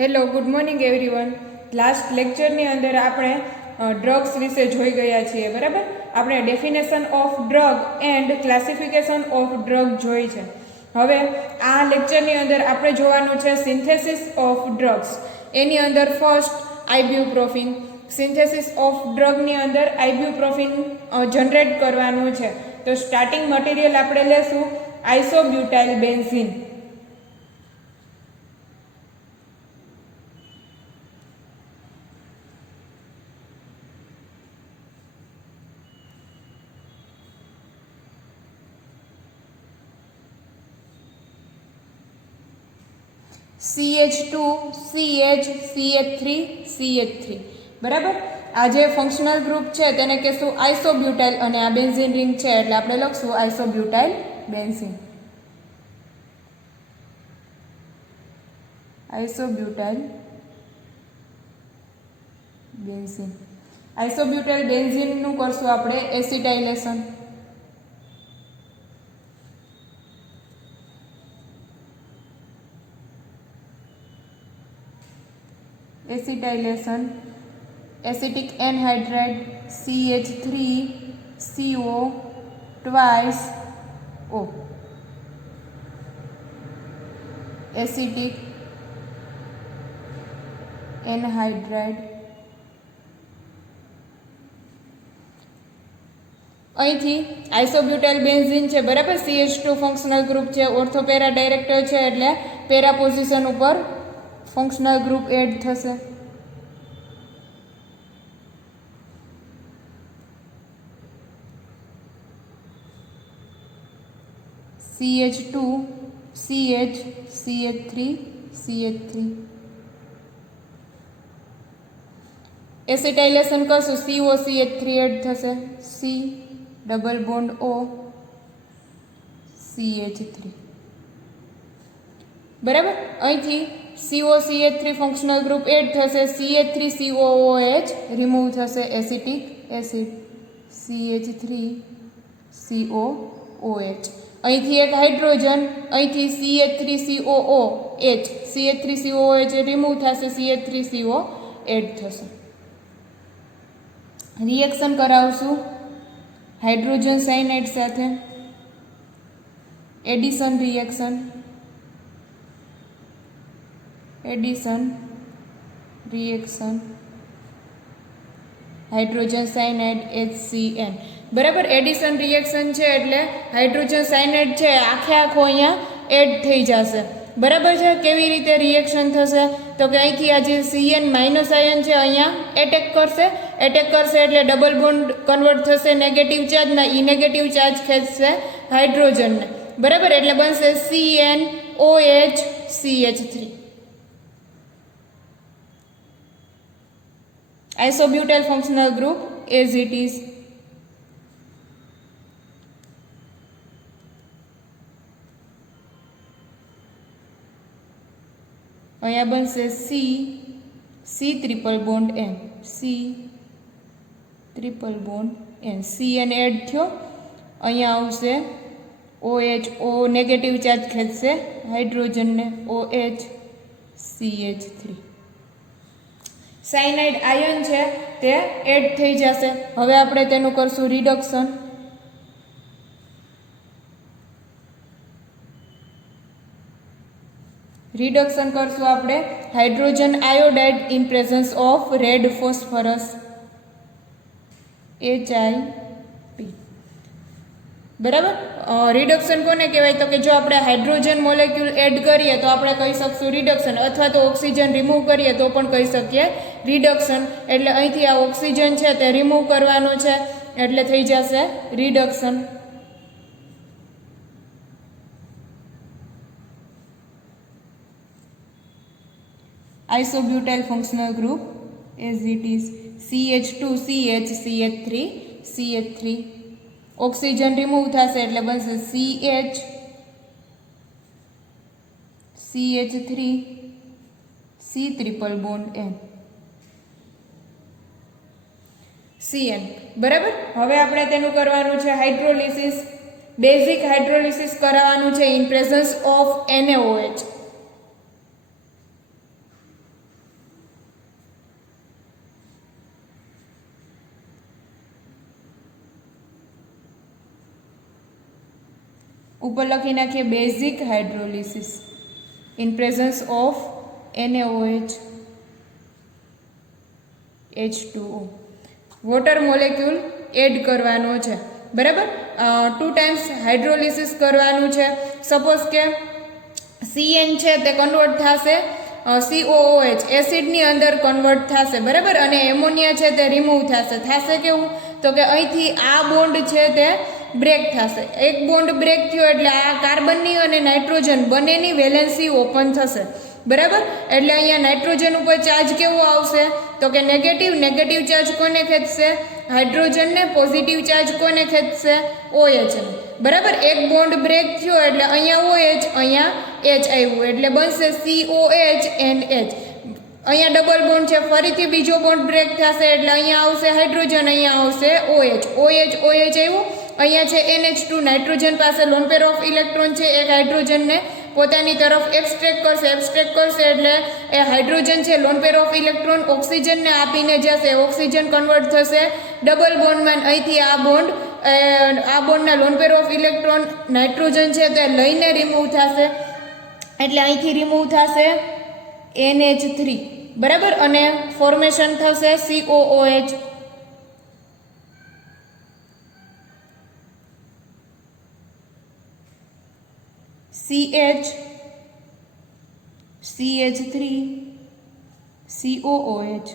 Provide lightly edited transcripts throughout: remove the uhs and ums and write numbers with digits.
Hello, good morning everyone. Last લેક્ચરની અંદર આપણે ડ્રગ્સ વિશે જોઈ ગયા છીએ, બરાબર. આપણે definition of drug and classification of drug જોઈ છે. હવે આ લેક્ચરની અંદર આપણે જોવાનું છે સિન્થેસિસ ઓફ ડ્રગ્સ. એની અંદર ફર્સ્ટ આઇબ્યુપ્રોફિન. સિન્થેસિસ ઓફ ડ્રગની અંદર આઇબ્યુપ્રોફિન જનરેટ કરવાનું છે. તો સ્ટાર્ટિંગ મટીરિયલ આપણે લેશું આઇસોબ્યુટાઇલ benzene. CH2 CH CH3 CH3, બરાબર. આ જે ફંક્શનલ ગ્રુપ છે તેને કહેશું આઇસોબ્યુટાઇલ અને આ બેન્ઝીન રિંગ છે એટલે આપણે લખશું આઇસોબ્યુટાઇલ બેન્ઝીન. આઇસોબ્યુટાઇલ બેન્ઝીન. આઇસોબ્યુટાઇલ બેન્ઝીનનું કરશું આપણે acetylation. Acetylation acetic anhydride CH3CO twice O. Acetic anhydride. અહીંથી આઇસોબ્યુટાઇલ બેન્ઝીન છે, બરાબર. CH2 ફંક્શનલ ગ્રુપ છે, ઓર્થોપેરા ડાયરેક્ટર છે એટલે પેરા પોઝિશન ઉપર ફંક્શનલ ગ્રુપ એડ થશે. CH2 CH CH3 CH3. એસિટાઇલેશન કરશું CO CH3 એડ થશે. C double bond O CH3, બરાબર. અહીંથી COCH3 ફંક્શનલ ગ્રુપ એડ થશે. CH3COOH રિમૂવ થશે. Acetic acid CH3COOH. અહીંથી એક હાઇડ્રોજન, અહીંથી CH3COOH. CH3COOH રિમૂવ થશે. CH3CO એડ થશે. રિએક્શન કરાવશું હાઇડ્રોજન સાયનાઇડ સાથે. Addition reaction. Addition reaction hydrogen cyanide HCN, બરાબર. એડિશન રિએક્શન છે એટલે હાઇડ્રોજન સાયનાઇડ છે આખે આખો અહીંયા એડ થઈ જશે, બરાબર છે. કેવી રીતે રિએક્શન થશે તો કે અહીંથી આ જે CN માઇનસ આયન છે અહીંયા એટેક કરશે એટલે ડબલ બોન્ડ કન્વર્ટ થશે નેગેટિવ ચાર્જના. ઈ નેગેટિવ ચાર્જ ખેંચશે હાઇડ્રોજનને, બરાબર. એટલે બનશે CNOH CH3. Isobutyl functional group as it is. અહીંયા બનશે C triple bond N. C triple bond N. CN add થયો. અહીંયા આવશે OH, O નેગેટિવ ચાર્જ ખેંચશે હાઇડ્રોજનને. OH CH3. સાયનાઇડ આયન છે તે એડ થઈ જશે. હવે આપણે તેનું કરશું રિડક્શન. રિડક્શન કરશું આપણે hydrogen iodide in presence of red phosphorus HIP, બરાબર. રિડક્શન કોને કહેવાય તો કે જો આપણે હાઇડ્રોજન મોલેક્યુલ એડ કરીએ તો આપણે કહી શકશું રિડક્શન, અથવા તો ઓક્સિજન રિમૂવ કરીએ તો પણ કહી શકીએ રિડક્શન. એટલે અહીંથી આ ઓક્સિજન છે તે રિમૂવ કરવાનો છે એટલે થઈ જશે reduction. Isobutyl functional group as it is. CH2 CH CH3 CH3. Oxygen remove થશે એટલે બનશે CH CH3 C triple bond N CN, બરાબર. હવે આપણે તેનું કરવાનું છે હાઇડ્રોલિસિસ. બેઝિક હાઇડ્રોલિસિસ કરાવવાનું છે ઇન પ્રેઝન્સ ઓફ NaOH. ઉપર લખી નાખીએ basic hydrolysis in presence of NaOH H2O water molecule add કરવાનો છે, બરાબર. 2 ટાઈમ્સ હાઇડ્રોલિસિસ કરવાનું છે. સપોઝ કે CN છે તે કન્વર્ટ થશે COOH એસિડની અંદર કન્વર્ટ થશે, બરાબર, અને એમોનિયા છે તે રિમૂવ થશે કેવું તો કે અહીંથી આ બોન્ડ છે તે બ્રેક થશે. એક બોન્ડ બ્રેક થયો એટલે આ કાર્બનની અને નાઇટ્રોજન બંનેની વેલેન્સી ઓપન થશે, બરાબર. એટલે અહીંયા નાઇટ્રોજન ઉપર ચાર્જ કેવો આવશે તો કે નેગેટિવ ચાર્જ કોને ખેંચશે? હાઇડ્રોજનને. પોઝિટિવ ચાર્જ કોને ખેંચશે? OH, બરાબર. એક બોન્ડ બ્રેક થયો એટલે અહીંયા OH, અહીંયા H આવ્યું એટલે બનશે COH and H. અહીંયા ડબલ બોન્ડ છે, ફરીથી બીજો બોન્ડ બ્રેક થશે એટલે અહીંયા આવશે હાઇડ્રોજન, અહીંયા આવશે OH આવ્યું. અહીંયા છે NH2, નાઇટ્રોજન પાસે લોન પેર ઓફ ઇલેક્ટ્રોન છે, એક હાઇડ્રોજનને પોતાની તરફ એબ્સ્ટ્રેક્ટ કરશે એટલે એ હાઇડ્રોજન છે લોન પેર ઓફ ઇલેક્ટ્રોન ઓક્સિજનને આપીને જશે, ઓક્સિજન કન્વર્ટ થશે ડબલ બોન્ડમાં. અહીંથી આ બોન્ડના lone pair of electron nitrogen છે તે લઈને રિમૂવ થશે એટલે અહીંથી રિમૂવ થશે NH3, બરાબર, અને ફોર્મેશન થશે COOH. CH3 COOH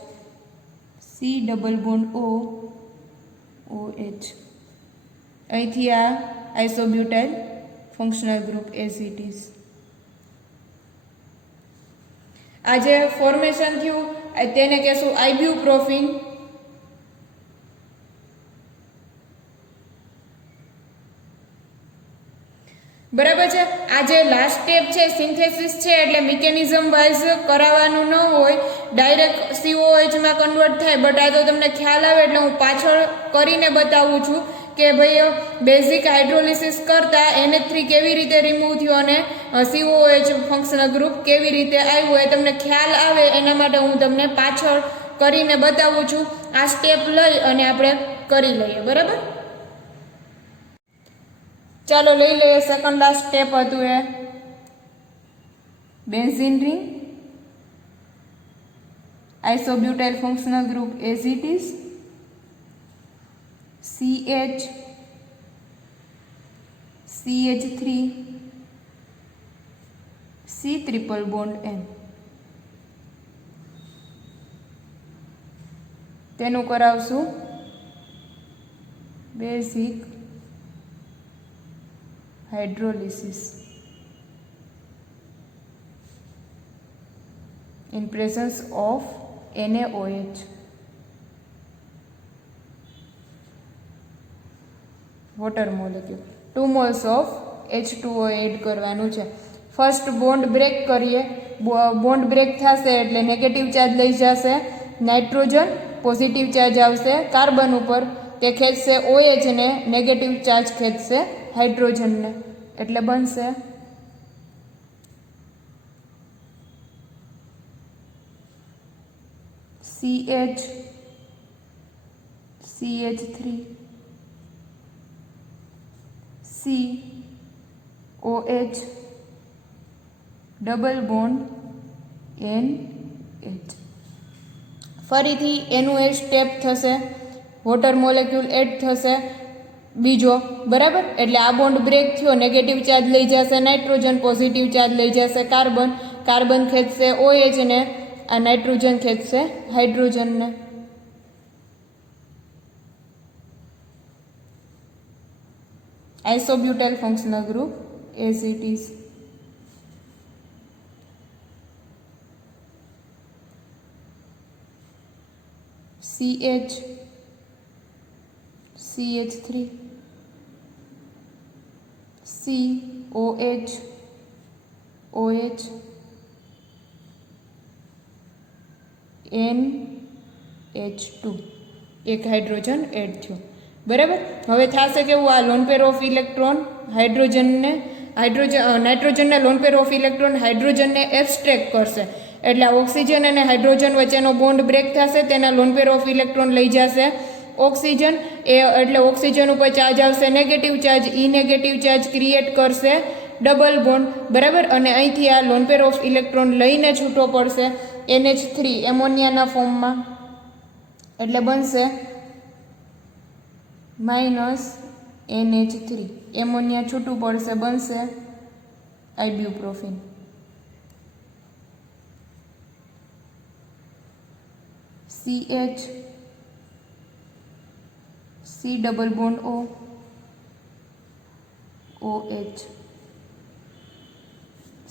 C double bond OH. અહીંથી આ isobutyl functional group as it is. આ જે ફોર્મેશન થયું તેને કહેશું આઇબ્યુપ્રોફિન. બરાબર છે. આ જે લાસ્ટ સ્ટેપ છે સિન્થેસિસ છે એટલે મિકેનિઝમ વાઇઝ કરાવવાનું ન હોય, ડાયરેક્ટ COH માં કન્વર્ટ થાય. બટ આ તો તમને ખ્યાલ આવે એટલે હું પાછળ કરીને બતાવું છું કે ભાઈ બેઝિક હાઇડ્રોલિસિસ કરતા NH3 કેવી રીતે રિમૂવ થયો અને COH ફંક્શનલ ગ્રુપ કેવી રીતે આવ્યું એ તમને ખ્યાલ આવે એના માટે હું તમને પાછળ કરીને બતાવું છું. આ સ્ટેપ લઈ અને આપણે કરી લઈએ, બરાબર. ચાલો લઈ લઈએ. સેકન્ડ લાસ્ટ સ્ટેપ હતું એ benzene ring, isobutyl functional group as it is, CH3 C triple bond N. તેનું કરાવશું basic hydrolysis in presence of NaOH. Water molecule 2 moles of H2O add કરવાનું છે. ફર્સ્ટ બોન્ડ બ્રેક કરીએ, bond break થશે એટલે negative charge લઈ જશે nitrogen, positive charge આવશે કાર્બન ઉપર, તે ખેંચશે OH ને, નેગેટિવ ચાર્જ ખેંચશે હાઇડ્રોજનને એટલે બનશે CH3 COH double bond NH. ફરીથી એનું એ સ્ટેપ થશે, વોટર મોલેક્યુલ એડ થશે બીજો, બરાબર. એટલે આ બોન્ડ બ્રેક થયો, નેગેટિવ ચાર્જ લઈ જશે નાઇટ્રોજન, પોઝિટિવ ચાર્જ લઈ જશે કાર્બન ખેંચશે OH ને, આ નાઇટ્રોજન ખેંચશે હાઇડ્રોજનને. Isobutyl functional group as it is. CH3 COH OH NH2 એક હાઇડ્રોજન એડ થયો, બરાબર. હવે થશે કેવું, આ લોન પેર ઓફ ઇલેક્ટ્રોન નાઇટ્રોજનના લોન પેર ઓફ ઇલેક્ટ્રોન હાઇડ્રોજનને એબ્સ્ટ્રેક્ટ કરશે એટલે ઓક્સિજન અને હાઇડ્રોજન વચ્ચેનો બોન્ડ બ્રેક થશે, તેના લોન પેર ઓફ ઇલેક્ટ્રોન લઈ જશે ઓક્સિજન એ એટલે ઓક્સિજન ઉપર ચાર્જ આવશે નેગેટિવ ચાર્જ, ઈ નેગેટિવ ચાર્જ ક્રિએટ કરશે ડબલ બોન્ડ, બરાબર. અને અહીંથી આ લોન પેર ઓફ ઇલેક્ટ્રોન લઈને છૂટો પડશે NH3 એમોનિયાના ફોર્મમાં, એટલે બનશે -NH3. એમોનિયા છૂટું પડશે, બનશે ibuprofen. CH C double bond O OH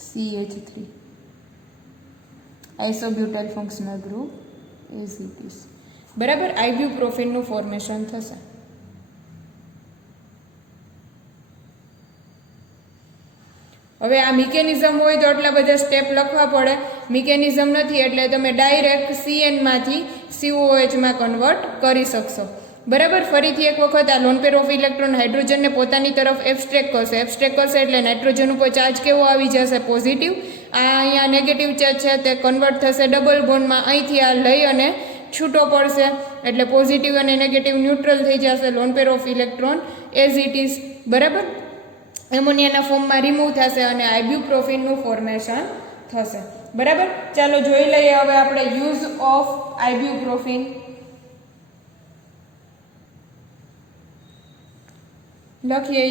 CH3 isobutyl functional group as it is, બરાબર. આઇબ્યુપ્રોફિનનું ફોર્મેશન થશે. હવે આ મિકેનિઝમ હોય તો આટલા બધા સ્ટેપ લખવા પડે. મિકેનિઝમ નથી એટલે તમે ડાયરેક્ટ CN માંથી COH માં કન્વર્ટ કરી શકશો, બરાબર. ફરીથી એક વખત આ લોન પેર ઓફ ઇલેક્ટ્રોન હાઇડ્રોજનને પોતાની તરફ એબ્સ્ટ્રેક્ટ કરશે. એબ્સ્ટ્રેક્ટ કરશે એટલે નાઇટ્રોજન ઉપર ચાર્જ કેવો આવી જશે? પોઝિટિવ. આ અહીંયા નેગેટિવ ચાર્જ છે તે કન્વર્ટ થશે ડબલ બોન્ડમાં. અહીંથી આ લઈ અને છૂટો પડશે એટલે પોઝિટિવ અને નેગેટિવ ન્યુટ્રલ થઈ જશે. Loan pair of electron as it is, બરાબર. એમોનિયાના ફોર્મમાં રિમૂવ થશે અને આઇબ્યુપ્રોફિનનું ફોર્મેશન થશે, બરાબર. ચાલો જોઈ લઈએ હવે આપણે યુઝ ઓફ આઇબ્યુપ્રોફિન. લખીએ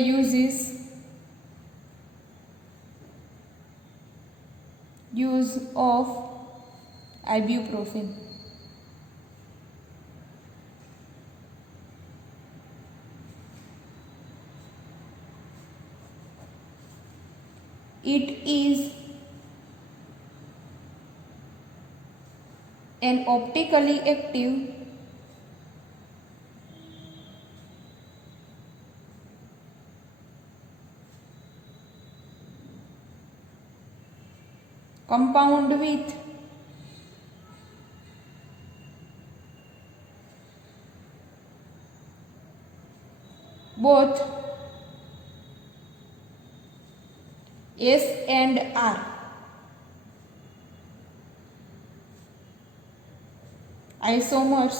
use of ibuprofen. It is an optically active compound with both S and R. Isomers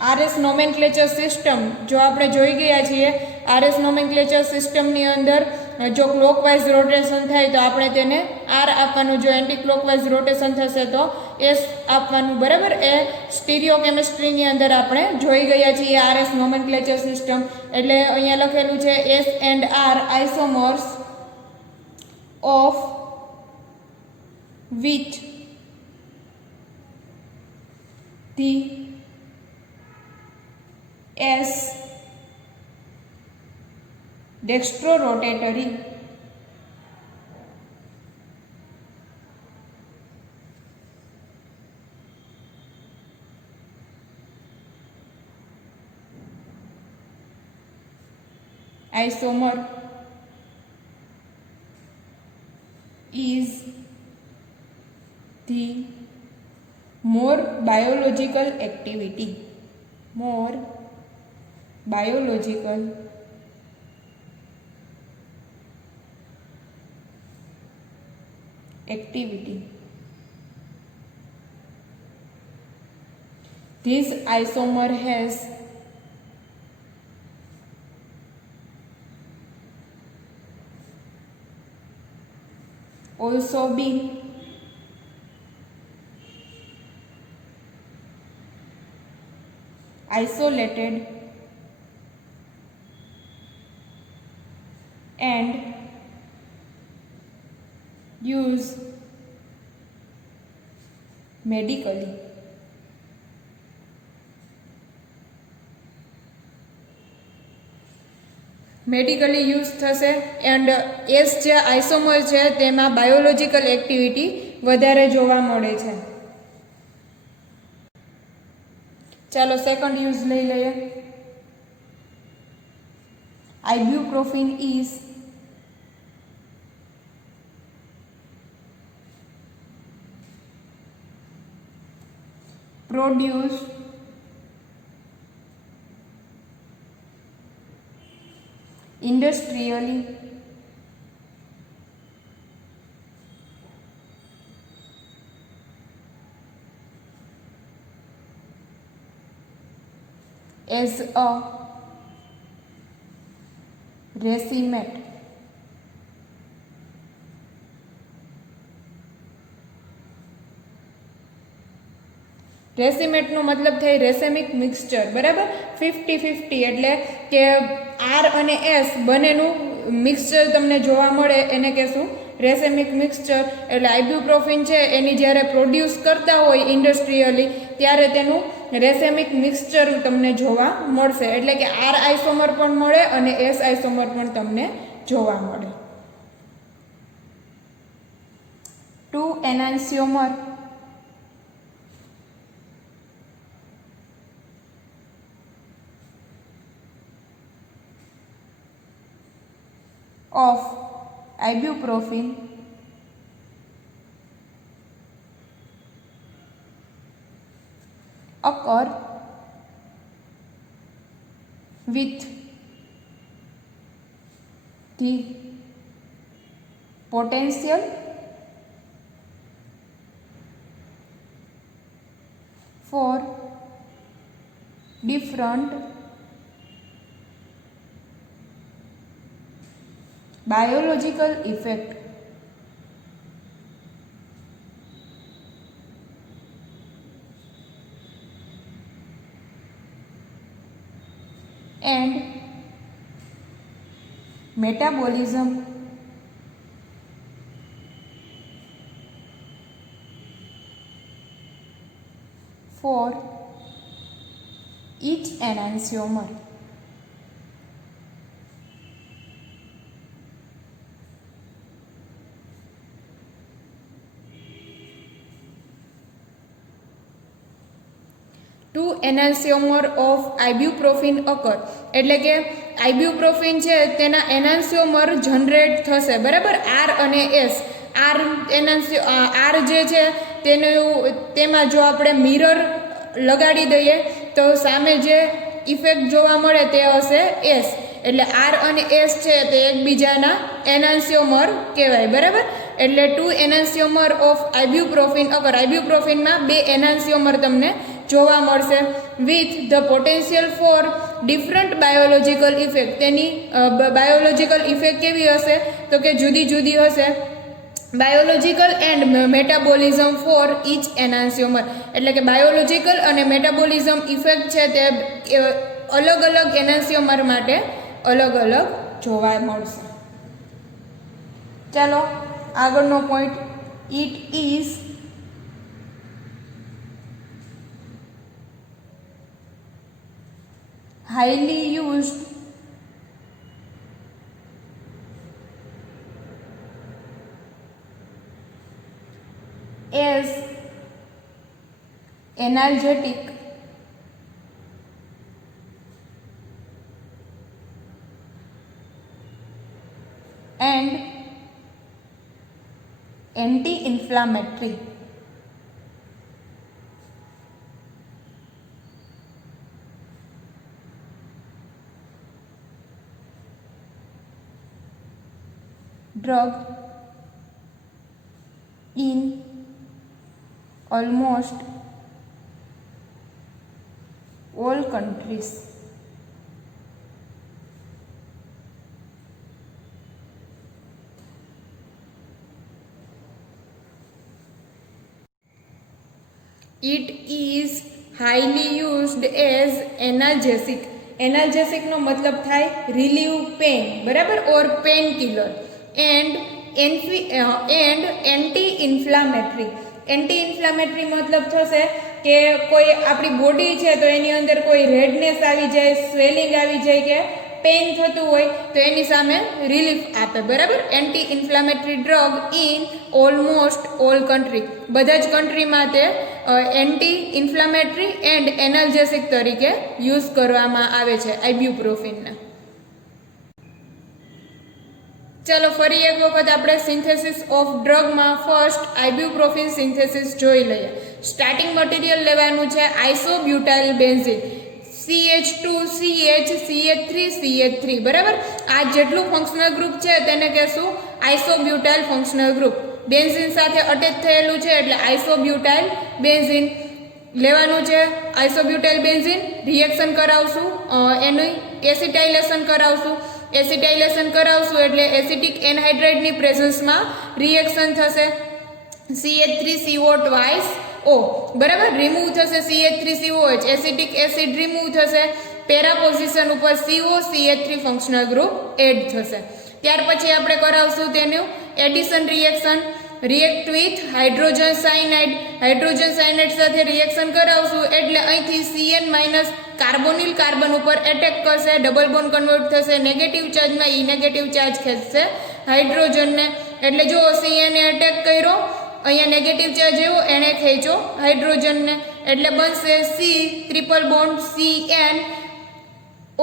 RS nomenclature system જો આપણે જોઈ ગયા છીએ. RS નોમેનક્લેચર સિસ્ટમની અંદર જો ક્લોકવાઇઝ રોટેશન થાય તો આપણે તેને R આપવાનું, જો એન્ટી ક્લોકવાઇઝ રોટેશન થશે તો S આપવાનું, બરાબર. એ સ્ટીરિયો કેમિસ્ટ્રીની અંદર આપણે જોઈ ગયા છીએ RS નોમેનક્લેચર સિસ્ટમ. એટલે અહીંયા લખેલું છે S and R isomers of which the S dextrorotatory isomer is the more biological activity, more biological activity. This isomer has also been isolated and used medically. Medically use થશે and S જે isomer છે તેમાં biological activity વધારે જોવા મળે છે. ચાલો second use લઈ લઈએ. Ibuprofen is produced industrially as a racemate. રેસીમેટનો મતલબ થાય રેસેમિક મિક્સચર, બરાબર. 50-50 એટલે કે આર અને એસ બંનેનું મિક્સચર તમને જોવા મળે એને કહેશું રેસેમિક મિક્સચર. એટલે આઇબ્યુપ્રોફિન છે એની જ્યારે પ્રોડ્યુસ કરતા હોય ઇન્ડસ્ટ્રીયલી ત્યારે તેનું રેસેમિક મિક્સચર તમને જોવા મળશે. એટલે કે આર આઇસોમર પણ મળે અને એસ આઇસોમર પણ તમને જોવા મળે. 2 એનાન્સિયોમર of ibuprofen occur with the potential for different biological effect and metabolism for each enantiomer. Two enantiomer of ibuprofen occur એટલે કે આઇબ્યુપ્રોફિન છે તેના એનાન્સિયોમર જનરેટ થશે, બરાબર. આર અને એસ. આર જે છે તેમાં જો આપણે મિરર લગાડી દઈએ તો સામે જે ઇફેક્ટ જોવા મળે તે હશે એસ. એટલે આર અને એસ છે તે એકબીજાના એનાન્સિયોમર કહેવાય, બરાબર. એટલે 2 એનાન્સિયોમર ઓફ આઇબ્યુપ્રોફિન અકર. આઇબ્યુપ્રોફિનમાં 2 એનાન્સિયોમર તમને જોવા મળશે with the potential for different biological effect. તેની બાયોલોજિકલ ઇફેક્ટ કેવી હશે તો કે જુદી જુદી હશે. Biological and metabolism for each enantiomer એટલે કે બાયોલોજિકલ અને મેટાબોલિઝમ ઇફેક્ટ છે તે અલગ અલગ એનાન્સિયોમર માટે અલગ અલગ જોવા મળશે. ચાલો આગળનો point. It is highly used as analgesic and anti-inflammatory. Drug in almost all countries. It is highly used as analgesic. એનાલ્જેસિકનો મતલબ થાય રિલીવ પેઇન, બરાબર, or pain killer. And anti inflammatory. Anti inflammatory મતલબ થશે કે કોઈ આપણી બોડી છે તો એની અંદર કોઈ રેડનેસ આવી જાય, સ્વેલિંગ આવી જાય કે પેઇન થતું હોય તો એની સામે રિલીફ આપે, બરાબર. Anti inflammatory drug in almost all country. બધા જ કન્ટ્રીમાં તે એન્ટી ઇન્ફ્લામેટરી એન્ડ એનાલ્જેસિક તરીકે યુઝ કરવામાં આવે છે આઇબ્યુપ્રોફિનના. ચાલો ફરી એક વખત આપણે synthesis of ડ્રગમાં first ibuprofen synthesis જોઈ લઈએ. સ્ટાર્ટિંગ મટીરિયલ લેવાનું છે આઇસોબ્યુટાઇલ બેન્ઝીન, CH2CH CH3CH3, બરાબર. આ જેટલું ફંક્શનલ ગ્રુપ છે તેને કહેશું આઇસોબ્યુટાઇલ ફંક્શનલ ગ્રુપ. બેન્ઝીન સાથે અટેચ થયેલું છે એટલે આઇસોબ્યુટાઇલ બેન્ઝીન. લેવાનું છે આઇસોબ્યુટાઇલ બેન્ઝીન, રિએક્શન કરાવશું, એનું એસિટાઇલેશન કરાવશું. એસિટાઇલેશન કરાવશું એટલે એસિટિક એનહાઇડ્રાઇડની પ્રેઝન્સમાં રિએક્શન થશે. CH3CO ટ્વાઇસ O, બરાબર, રિમૂવ થશે CH3COH, એસિટિક એસિડ રિમૂવ થશે. પેરા પોઝિશન ઉપર COCH3 ફંક્શનલ ગ્રુપ એડ થશે. ત્યાર પછી આપણે કરાવશું તેનું addition reaction. React with hydrogen cyanide. Hydrogen cyanide સાથે રિએક્શન કરાવશું એટલે અહીંથી CN માઇનસ કાર્બોનિલ કાર્બન ઉપર એટેક કરશે, ડબલ બોન્ડ કન્વર્ટ થશે, નેગેટિવ ચાર્જમાં ઈ નેગેટિવ ચાર્જ ખેંચશે હાઇડ્રોજનને. એટલે જો CN એ એટેક કર્યો, અહીંયા નેગેટિવ ચાર્જ એવો એને ખેંચો હાઇડ્રોજનને, એટલે બનશે C triple bond CN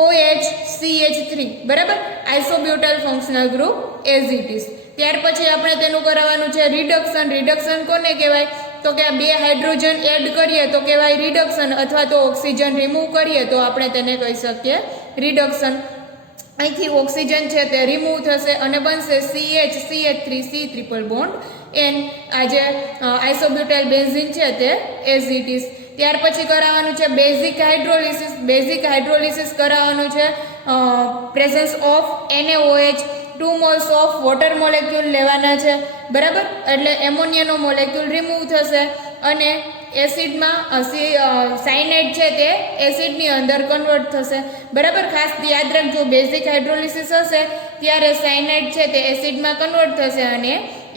OH CH3, બરાબર, isobutyl functional group as it is. ત્યાર પછી આપણે તેનું કરાવવાનું છે રિડક્શન. રિડક્શન કોને કહેવાય? તો કે બે હાઇડ્રોજન એડ કરીએ તો કહેવાય રિડક્શન, અથવા તો ઓક્સિજન રિમૂવ કરીએ તો આપણે તેને કહી શકીએ રિડક્શન. અહીંથી ઓક્સિજન છે તે રિમૂવ થશે અને બનશે CH3 C triple bond N. આ જે આઇસોબ્યુટાઇલ બેન્ઝીન છે તે એઝ ઇટ ઇઝ. ત્યાર પછી કરાવવાનું છે બેઝિક હાઇડ્રોલિસિસ. બેઝિક હાઇડ્રોલિસિસ કરાવવાનું છે presence of NaOH. 2 moles of water molecule લેવાના છે, બરાબર, એટલે એમોનિયાનો મોલેક્યુલ રિમૂવ થશે અને એસિડમાં સાયનાઇડ છે તે એસિડની અંદર કન્વર્ટ થશે, બરાબર. ખાસ યાદ રાખજો, બેઝિક હાઇડ્રોલિસિસ હશે ત્યારે સાયનાઇડ છે તે એસિડમાં કન્વર્ટ થશે અને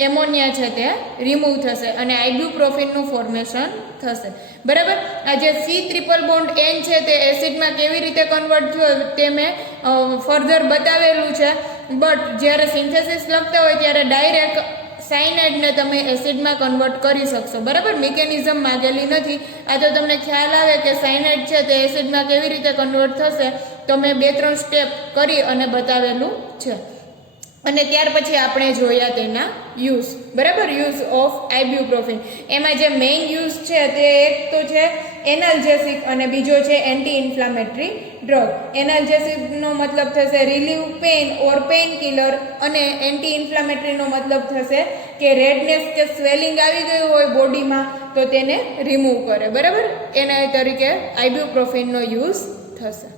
એમોનિયા છે તે રિમૂવ થશે અને આઇબ્યુપ્રોફિનનું ફોર્મેશન થશે, બરાબર. આ જે C ટ્રિપલ બોન્ડ N છે તે એસિડમાં કેવી રીતે કન્વર્ટ થયો તે મેં ફર્ધર બતાવેલું છે. બટ જ્યારે સિન્થેસિસ લખતા હોય ત્યારે ડાયરેક્ટ સાયનાઇડને તમે એસિડમાં કન્વર્ટ કરી શકશો, બરાબર. મિકેનિઝમ માગેલી નથી. આ તો તમને ખ્યાલ આવે કે સાયનાઇડ છે તે એસિડમાં કેવી રીતે કન્વર્ટ થશે તો મેં 2-3 સ્ટેપ કરી અને બતાવેલું છે. અને ત્યાર પછી આપણે જોયા તેના યુઝ, બરાબર, યુઝ ઓફ આઇબ્યુપ્રોફિન. એમાં જે મેઇન યુઝ છે તે એક તો છે એનાલ્જેસિક અને બીજો છે એન્ટી ઇન્ફ્લામેટરી ડ્રગ. એનાલ્જેસિકનો મતલબ થશે રિલીવ પેઇન ઓર પેઇન કિલર, અને એન્ટી ઇન્ફ્લામેટરીનો મતલબ થશે કે રેડનેસ કે સ્વેલિંગ આવી ગયું હોય બોડીમાં તો તેને રિમૂવ કરે, બરાબર. એના તરીકે આઇબ્યુપ્રોફિનનો યુઝ થશે.